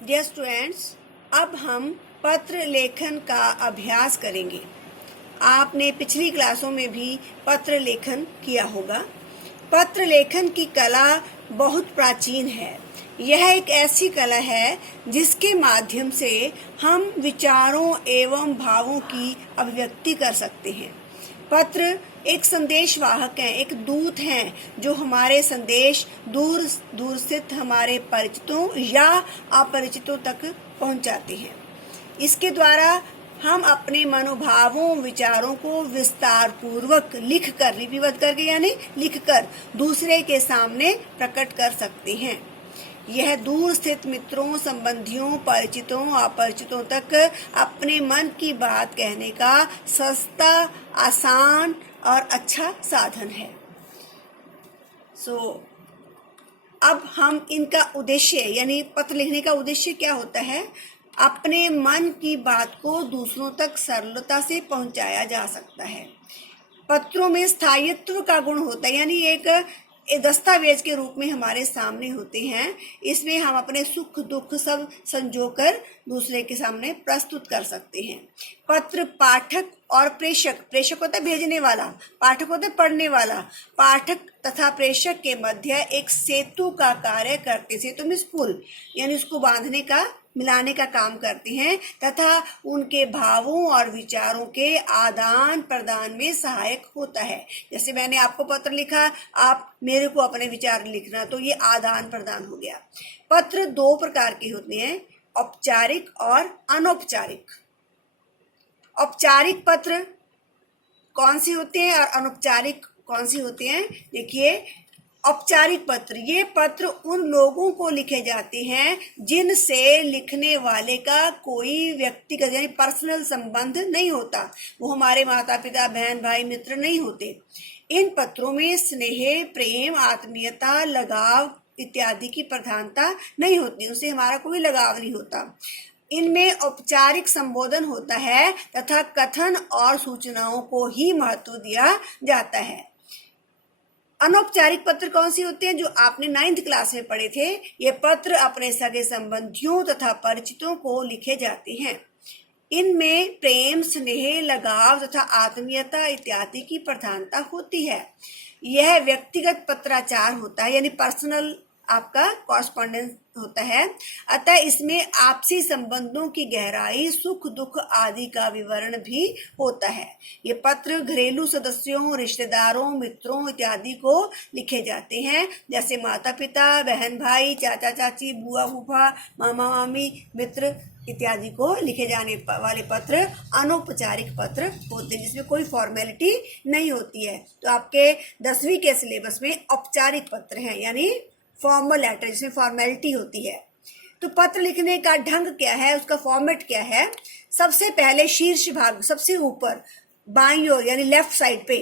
Dear students, अब हम पत्र लेखन का अभ्यास करेंगे। आपने पिछली क्लासों में भी पत्र लेखन किया होगा। पत्र लेखन की कला बहुत प्राचीन है। यह एक ऐसी कला है जिसके माध्यम से हम विचारों एवं भावों की अभिव्यक्ति कर सकते हैं। पत्र एक संदेश वाहक है, एक दूत हैं जो हमारे संदेश दूर दूर स्थित हमारे परिचितों या अपरिचितों तक पहुंचाते हैं। इसके द्वारा हम अपने मनोभावों विचारों को विस्तार पूर्वक लिखकर, लिपिबद्ध करके यानी लिखकर दूसरे के सामने प्रकट कर सकते हैं। यह दूर स्थित मित्रों, संबंधियों, परिचितों, अपरिचितों तक अपने मन की बात कहने का सस्ता, आसान और अच्छा साधन है। अब हम इनका उद्देश्य यानी पत्र लिखने का उद्देश्य क्या होता है? अपने मन की बात को दूसरों तक सरलता से पहुंचाया जा सकता है। पत्रों में स्थायित्व का गुण होता है, यानी एक दस्तावेज के रूप में हमारे सामने होते हैं। इसमें हम अपने सुख दुख सब संजोकर दूसरे के सामने प्रस्तुत कर सकते हैं। पत्र पाठक और प्रेषक, प्रेषक होता है भेजने वाला, पाठक होता है पढ़ने वाला। पाठक तथा प्रेषक के मध्य एक सेतु का कार्य करते, सेतु मीन्स पुल, यानी उसको बांधने का, मिलाने का काम करते हैं तथा उनके भावों और विचारों के आदान प्रदान में सहायक होता है। जैसे मैंने आपको पत्र लिखा, आप मेरे को अपने विचार लिखना, तो ये आदान प्रदान हो गया। पत्र दो प्रकार के होते हैं, औपचारिक और अनौपचारिक। औपचारिक पत्र कौन सी होते हैं और अनौपचारिक कौन सी होते हैं? देखिए, औपचारिक पत्र, ये पत्र उन लोगों को लिखे जाते हैं जिनसे लिखने वाले का कोई व्यक्तिगत यानी पर्सनल संबंध नहीं होता। वो हमारे माता पिता, बहन भाई, मित्र नहीं होते। इन पत्रों में स्नेह, प्रेम, आत्मीयता, लगाव इत्यादि की प्रधानता नहीं होती, उससे हमारा कोई लगाव नहीं होता। इनमें औपचारिक संबोधन होता है तथा कथन और सूचनाओं को ही महत्व दिया जाता है। अनौपचारिक पत्र कौन सी होते हैं? जो आपने 9th क्लास में पढ़े थे। ये पत्र अपने सगे संबंधियों तथा परिचितों को लिखे जाते हैं। इनमें प्रेम, स्नेह, लगाव तथा आत्मीयता इत्यादि की प्रधानता होती है। यह व्यक्तिगत पत्राचार होता है, यानी पर्सनल आपका कॉरस्पॉन्डेंस होता है। अतः इसमें आपसी संबंधों की गहराई, सुख दुख आदि का विवरण भी होता है। ये पत्र घरेलू सदस्यों, रिश्तेदारों, मित्रों इत्यादि को लिखे जाते हैं। जैसे माता पिता, बहन भाई, चाचा चाची, बुआ फूफा, मामा मामी, मित्र इत्यादि को लिखे जाने वाले पत्र अनौपचारिक पत्र होते हैं, जिसमें कोई फॉर्मेलिटी नहीं होती है। तो आपके 10वीं के सिलेबस में औपचारिक पत्र हैं, यानी फॉर्मल लेटर, जिसमें फॉर्मेलिटी होती है। तो पत्र लिखने का ढंग क्या है, उसका फॉर्मेट क्या है? सबसे पहले शीर्ष भाग, सबसे ऊपर बाईं ओर यानी लेफ्ट साइड पे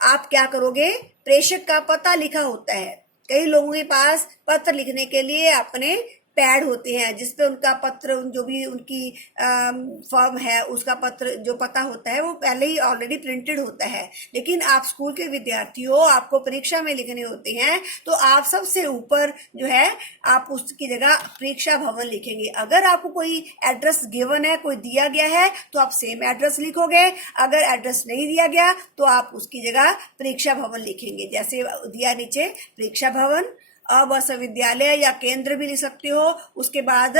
आप क्या करोगे? प्रेषक का पता लिखा होता है। कई लोगों के पास पत्र लिखने के लिए अपने पैड होते हैं, जिसपे उनका पत्र, जो भी उनकी फॉर्म है उसका पत्र जो पता होता है वो पहले ही ऑलरेडी प्रिंटेड होता है। लेकिन आप स्कूल के विद्यार्थी हो, आपको परीक्षा में लिखने होते हैं, तो आप सबसे ऊपर जो है आप उसकी जगह परीक्षा भवन लिखेंगे। अगर आपको कोई एड्रेस गिवन है, कोई दिया गया है, तो आप सेम एड्रेस लिखोगे। अगर एड्रेस नहीं दिया गया तो आप उसकी जगह परीक्षा भवन लिखेंगे। जैसे दिया नीचे परीक्षा भवन, अवश्य विद्यालय या केंद्र भी लिख सकते हो। उसके बाद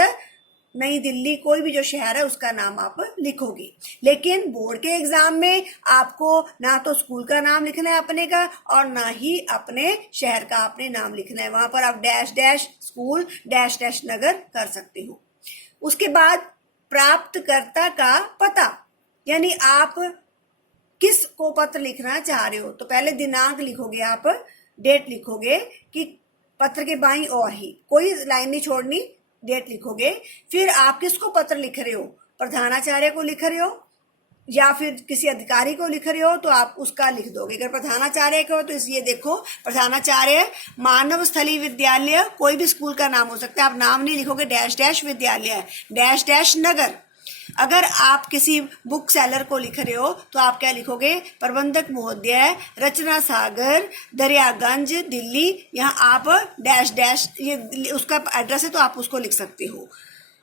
नई दिल्ली, कोई भी जो शहर है उसका नाम आप लिखोगे। लेकिन बोर्ड के एग्जाम में आपको ना तो स्कूल का नाम लिखना है अपने का और ना ही अपने शहर का अपने नाम लिखना है। वहां पर आप dash dash school, dash dash नगर कर सकते हो। उसके बाद प्राप्तकर्ता का पता, यानी आप किस को पत्र लिखना चाह रहे हो। तो पहले दिनांक लिखोगे, आप डेट लिखोगे कि पत्र के बाईं ओर ही, कोई लाइन नहीं छोड़नी, डेट लिखोगे। फिर आप किसको पत्र लिख रहे हो? प्रधानाचार्य को लिख रहे हो या फिर किसी अधिकारी को लिख रहे हो तो आप उसका लिख दोगे। अगर प्रधानाचार्य को तो इसलिए देखो, प्रधानाचार्य मानव स्थली विद्यालय, कोई भी स्कूल का नाम हो सकता है। आप नाम नहीं लिखोगे, डैश डैश विद्यालय, डैश डैश नगर। अगर आप किसी बुक सेलर को लिख रहे हो तो आप क्या लिखोगे, प्रबंधक महोदय, रचना सागर, दरियागंज, दिल्ली। यहाँ आप डैश डैश, ये उसका एड्रेस है तो आप उसको लिख सकते हो।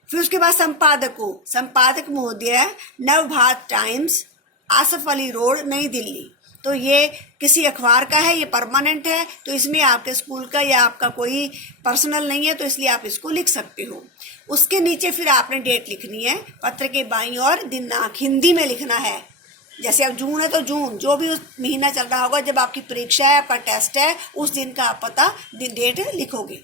फिर उसके बाद संपादक को, संपादक महोदय, नवभारत टाइम्स, आसफ अली रोड, नई दिल्ली। तो ये किसी अखबार का है, ये परमानेंट है, तो इसमें आपके स्कूल का या आपका कोई पर्सनल नहीं है, तो इसलिए आप इसको लिख सकते हो। उसके नीचे फिर आपने डेट लिखनी है, पत्र के बाईं ओर दिनांक हिंदी में लिखना है। जैसे अब जून है तो जून, जो भी उस महीना चल रहा होगा, जब आपकी परीक्षा है, आपका टेस्ट है, उस दिन का आप पता डेट लिखोगे।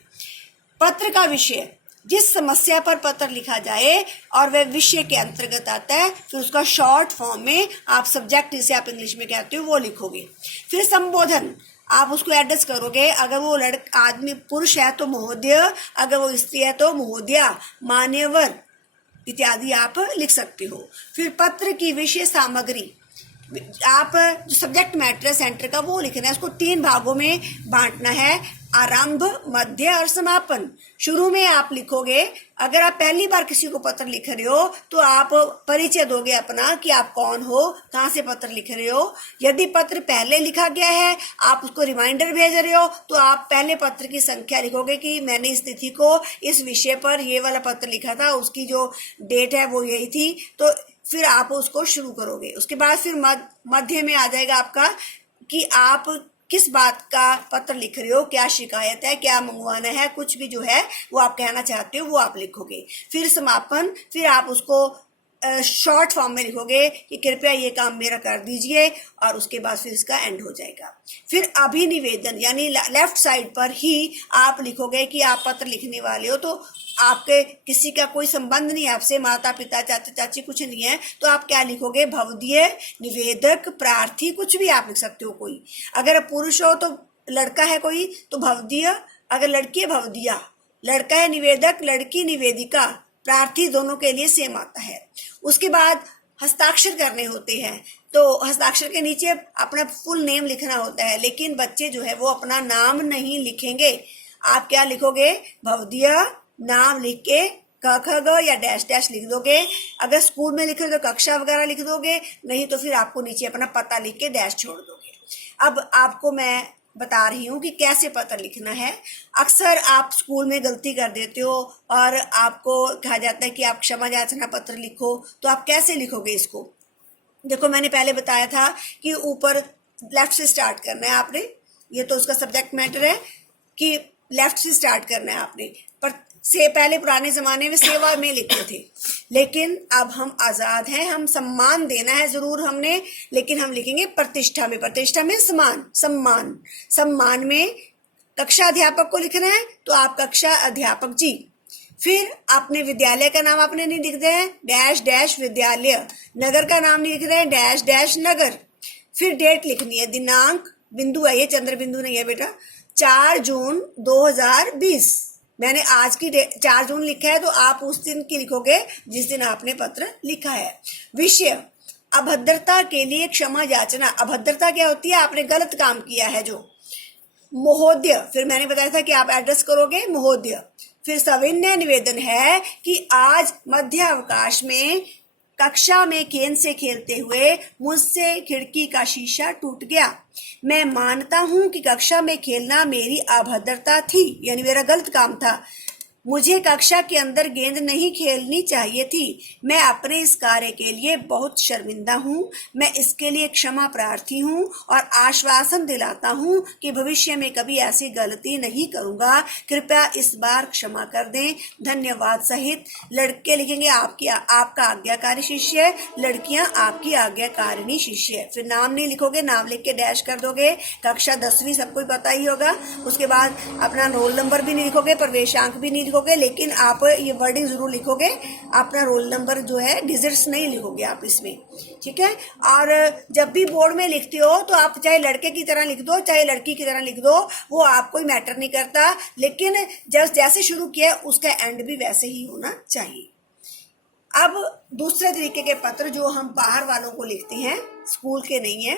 पत्र का विषय, जिस समस्या पर पत्र लिखा जाए और वह विषय के अंतर्गत आता है, फिर उसका शॉर्ट फॉर्म में आप सब्जेक्ट, जिसे आप इंग्लिश में कहते हो, वो लिखोगे। फिर संबोधन, आप उसको एड्रेस करोगे। अगर वो आदमी पुरुष है तो महोदय, अगर वो स्त्री है तो महोदया, मान्यवर इत्यादि आप लिख सकते हो। फिर पत्र की विषय सामग्री, आप जो सब्जेक्ट मैटर सेंटर का वो लिखना है। उसको 3 भागों में बांटना है, आरंभ, मध्य और समापन। शुरू में आप लिखोगे, अगर आप पहली बार किसी को पत्र लिख रहे हो तो आप परिचय दोगे अपना कि आप कौन हो, कहाँ से पत्र लिख रहे हो। यदि पत्र पहले लिखा गया है, आप उसको रिमाइंडर भेज रहे हो, तो आप पहले पत्र की संख्या लिखोगे कि मैंने इस तिथि को इस विषय पर ये वाला पत्र लिखा था, उसकी जो डेट है वो यही थी। तो फिर आप उसको शुरू करोगे। उसके बाद फिर मध्य में आ जाएगा आपका कि आप किस बात का पत्र लिख रहे हो, क्या शिकायत है, क्या मंगवाना है, कुछ भी जो है वो आप कहना चाहते हो वो आप लिखोगे। फिर समापन, फिर आप उसको शॉर्ट फॉर्म में लिखोगे कि कृपया ये काम मेरा कर दीजिए, और उसके बाद फिर इसका एंड हो जाएगा। फिर अभिनिवेदन, यानी लेफ्ट साइड पर ही आप लिखोगे कि आप पत्र लिखने वाले हो, तो आपके किसी का कोई संबंध नहीं है आपसे, माता पिता चाचा चाची कुछ नहीं है, तो आप क्या लिखोगे, भवदीय, निवेदक, प्रार्थी, कुछ भी आप लिख सकते हो। कोई अगर पुरुष हो तो लड़का है कोई तो भवदीय, अगर लड़की है भवदिया, लड़का है निवेदक, लड़की निवेदिका, प्रार्थी, दोनों के लिए सेम आता है। उसके बाद हस्ताक्षर करने होते हैं, तो हस्ताक्षर के नीचे अपना फुल नेम लिखना होता है, लेकिन बच्चे जो है वो अपना नाम नहीं लिखेंगे। आप क्या लिखोगे, भवदिया, नाम लिख के क ख ग या डैश डैश लिख दोगे। अगर स्कूल में लिख रहे हो तो कक्षा वगैरह लिख दोगे, नहीं तो फिर आपको नीचे अपना पता लिख के डैश छोड़ दोगे। अब आपको मैं बता रही हूँ कि कैसे पत्र लिखना है। अक्सर आप स्कूल में गलती कर देते हो और आपको कहा जाता है कि आप क्षमा याचना पत्र लिखो, तो आप कैसे लिखोगे इसको। देखो, मैंने पहले बताया था कि ऊपर लेफ्ट से स्टार्ट करना है आपने, ये तो उसका सब्जेक्ट मैटर है कि लेफ्ट से स्टार्ट करना है आपने। पर से पहले पुराने जमाने में सेवा में लिखते थे, लेकिन अब हम आजाद हैं, हम सम्मान देना है जरूर हमने, लेकिन हम लिखेंगे प्रतिष्ठा में। प्रतिष्ठा में सम्मान, सम्मान, सम्मान में कक्षा अध्यापक को लिखना है तो आप कक्षा अध्यापक जी। फिर अपने विद्यालय का नाम आपने नहीं लिख रहे हैं, डैश डैश विद्यालय। नगर का नाम नहीं लिख रहे हैं, डैश डैश नगर। फिर डेट लिखनी है, दिनांक, बिंदु है, ये चंद्र बिंदु नहीं है बेटा, 4 जून 2020। मैंने आज की 4 जून लिखा है, तो आप उस दिन की लिखोगे जिस दिन आपने पत्र लिखा है। विषय, अभद्रता के लिए क्षमा याचना। अभद्रता क्या होती है, आपने गलत काम किया है जो। महोदय, फिर मैंने बताया था कि आप एड्रेस करोगे महोदय। फिर सविनय निवेदन है कि आज मध्यावकाश में कक्षा में गेंद से खेलते हुए मुझसे खिड़की का शीशा टूट गया। मैं मानता हूं कि कक्षा में खेलना मेरी अभद्रता थी, यानी मेरा गलत काम था। मुझे कक्षा के अंदर गेंद नहीं खेलनी चाहिए थी। मैं अपने इस कार्य के लिए बहुत शर्मिंदा हूँ। मैं इसके लिए क्षमा प्रार्थी हूँ और आश्वासन दिलाता हूँ कि भविष्य में कभी ऐसी गलती नहीं करूँगा। कृपया इस बार क्षमा कर दें। धन्यवाद सहित। लड़के लिखेंगे आपका आज्ञाकारी शिष्य, लड़कियां आपकी आज्ञाकारिणी शिष्य। फिर नाम नहीं लिखोगे, नाम लिख के डैश कर दोगे। कक्षा 10वीं सबको पता ही होगा। उसके बाद अपना रोल नंबर भी नहीं लिखोगे, प्रवेशांक भी नहीं लिखोगे, लेकिन आप ये वर्डिंग जरूर लिखोगे। अपना रोल नंबर जो है डिजिट्स नहीं लिखोगे आप इसमें, ठीक है। और जब भी बोर्ड में लिखते हो तो आप चाहे लड़के की तरह लिख दो चाहे लड़की की तरह लिख दो, वो आपको ही मैटर नहीं करता, लेकिन जैसे शुरू किया उसका एंड भी वैसे ही होना चाहिए। अब दूसरे तरीके के पत्र जो हम बाहर वालों को लिखते हैं, स्कूल के नहीं है,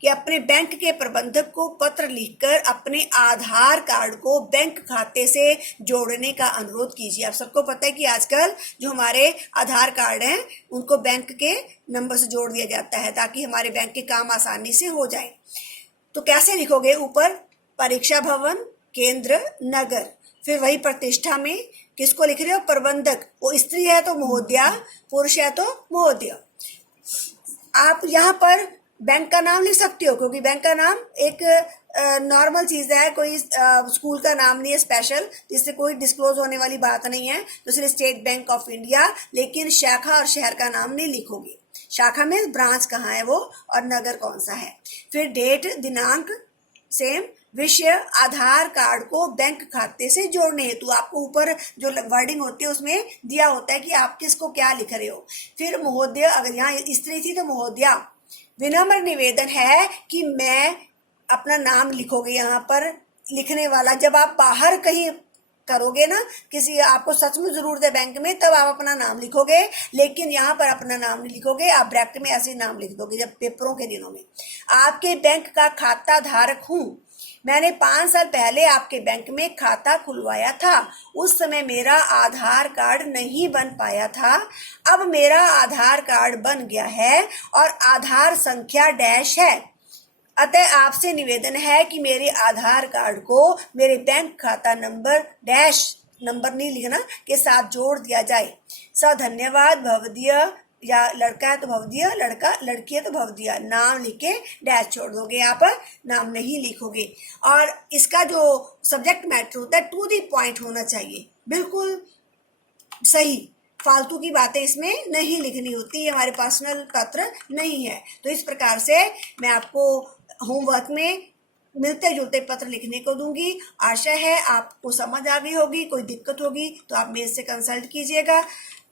कि अपने बैंक के प्रबंधक को पत्र लिखकर अपने आधार कार्ड को बैंक खाते से जोड़ने का अनुरोध कीजिए। आप सबको पता है कि आजकल जो हमारे आधार कार्ड हैं उनको बैंक के नंबर से जोड़ दिया जाता है ताकि हमारे बैंक के काम आसानी से हो जाए। तो कैसे लिखोगे? ऊपर परीक्षा भवन, केंद्र, नगर, फिर वही प्रतिष्ठा में किसको लिख रहे हो? प्रबंधक। वो स्त्री है तो महोदया, पुरुष है तो महोदय। आप यहाँ पर बैंक का नाम लिख सकते हो क्योंकि बैंक का नाम एक नॉर्मल चीज है, कोई स्कूल का नाम नहीं है स्पेशल, जिससे कोई डिस्क्लोज होने वाली बात नहीं है। तो इसलिए स्टेट बैंक ऑफ इंडिया, लेकिन शाखा और शहर का नाम नहीं लिखोगे। शाखा में ब्रांच कहाँ है वो, और नगर कौन सा है। फिर डेट, दिनांक सेम, विषय आधार कार्ड को बैंक खाते से जोड़ने हेतु आपको ऊपर जो वर्डिंग होती है उसमें दिया होता है कि आप किसको क्या लिख रहे हो। फिर महोदय, अगर यहाँ स्त्री थी तो महोदया। विनम्र निवेदन है कि मैं, अपना नाम लिखोगे यहाँ पर, लिखने वाला। जब आप बाहर कहीं करोगे ना, किसी आपको सच में जरूरत है बैंक में, तब आप अपना नाम लिखोगे, लेकिन यहाँ पर अपना नाम नहीं लिखोगे, आप ब्रैकेट में ऐसे नाम लिख दोगे जब पेपरों के दिनों में। आपके बैंक का खाता धारक हूँ। मैंने 5 साल पहले आपके बैंक में खाता खुलवाया था। उस समय मेरा आधार कार्ड नहीं बन पाया था। अब मेरा आधार कार्ड बन गया है और आधार संख्या डैश है। अतः आपसे निवेदन है कि मेरे आधार कार्ड को मेरे बैंक खाता नंबर डैश, नंबर नहीं लिखना, के साथ जोड़ दिया जाए। धन्यवाद भवदीय, या लड़का है तो भवदीय, लड़का लड़की है तो भवदीय। नाम लिख के डैश छोड़ दोगे, यहाँ पर नाम नहीं लिखोगे। और इसका जो सब्जेक्ट मैटर होता है टू द पॉइंट होना चाहिए, बिल्कुल सही। फालतू की बातें इसमें नहीं लिखनी होती, ये हमारे पर्सनल पत्र नहीं है। तो इस प्रकार से मैं आपको होमवर्क में मिलते जुलते पत्र लिखने को दूंगी। आशा है आपको समझ आ गई होगी। कोई दिक्कत होगी तो आप मेरे से कंसल्ट कीजिएगा।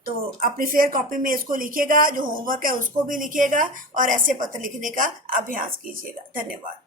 तो अपनी फेयर कॉपी में इसको लिखिएगा, जो होमवर्क है उसको भी लिखिएगा और ऐसे पत्र लिखने का अभ्यास कीजिएगा। धन्यवाद।